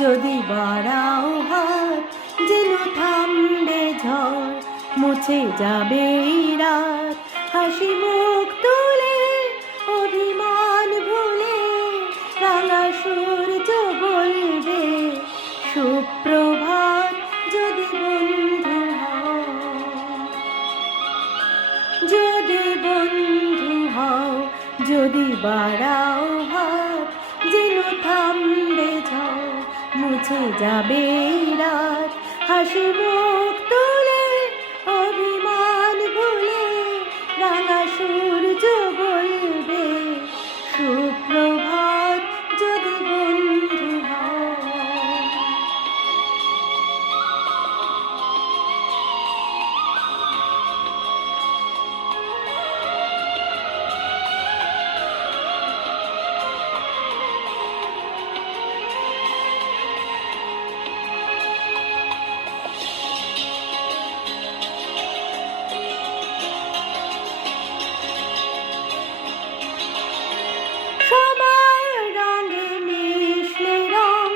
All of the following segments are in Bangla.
যদি বাড়াও হাত যেন থামবে ঝড়, মুছে যাবে এই রাত। হাসি মুখ তুলে অভিমান ভুলে রাঙা সূর্য বলবে সুপ্রভাত। যদি বন্ধু হও, যদি বন্ধু হও, যদি বাড়াও হাত যেন থামবে ঝড়, মুছে যাবে রাত। হাসি মুখ তুলে অভিমান ভুলে রাঙা সূর্য বলবে সুপ্রভাত। যদি বন্ধু হও। সবার রঙে মিশলে রং,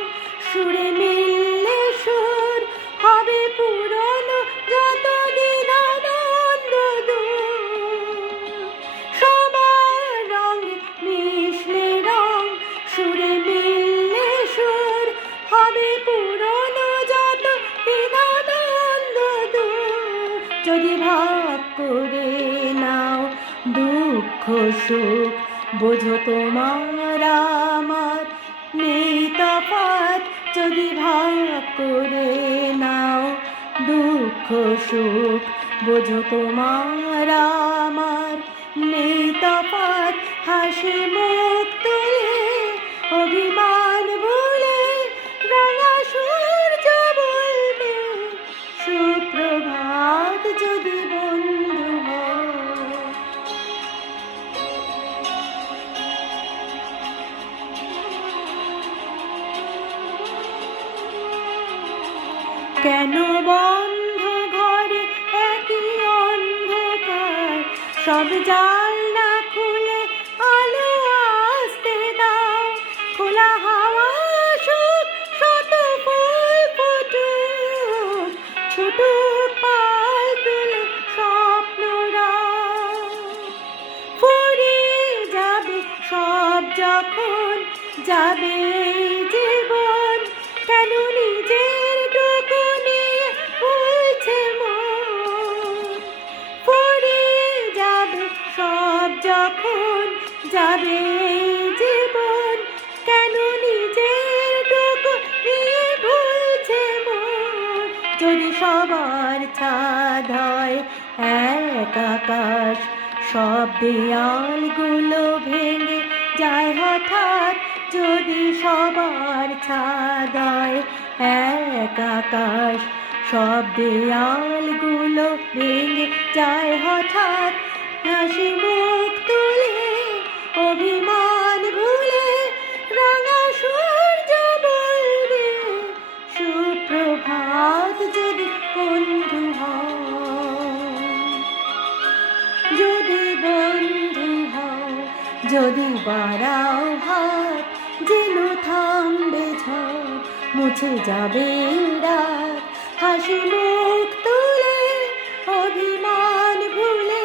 সুরে মিললে সুর, হবে পুরনো যত দ্বিধাদ্বন্দ্ব দূর। সবার রঙে মিশলে রং, সুরে মিললে সুর, হবে পুরনো যত দ্বিধাদ্বন্দ্ব দূর। যদি ভাগ করে নাও দুঃখ সুখ, বোঝো তোমার আমার নেই তফাৎ। যদি ভাগ করে নাও দুঃখ সুখ, বোঝো তোমার আমার নেই তফাৎ। হাসি মুখ তুলে অভিমান ভুলে রাঙা সূর্য বলবে সুপ্রভাত। যদি বন্ধু হও। কেন বন্ধ ঘরে একই অন্ধকার, সব জানলা খুলে আলো আসতে দাও। খোলা হাওয়া আসুক, শত ফুল ফুটুক, ছুটুক পাল তুলে স্বপ্নরা। ফুরিয়ে যাবে সব যখন যাবে জীবন, কেন নিজের টুকু নিয়ে বলছে মন। ফুরিয়ে যাবে সব যখন যাবে জীবন, কেন নিজের টুকু নিয়ে ভুলছে মন। যদি সবার ছাদ হয় এক আকাশ, সব দেয়ালগুলো ভেঙে যায় হঠাৎ। যদি সবার ছাদ হয় এক আকাশ, সব দেয়ালগুলো ভেঙে যায় হঠাৎ। হাসি মুখ তুলে অভিমান ভুলে রাঙা সূর্য বলবে সুপ্রভাত। যদি বন্ধু হও, যদি বন্ধু হও, যদি বাড়াও হাত যেন থামবে ঝড়, মুছে যাবে রাত। হাসি মুখ তুলে অভিমান ভুলে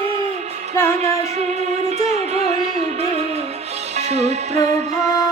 রাঙা সূর্য বলবে সুপ্রভাত।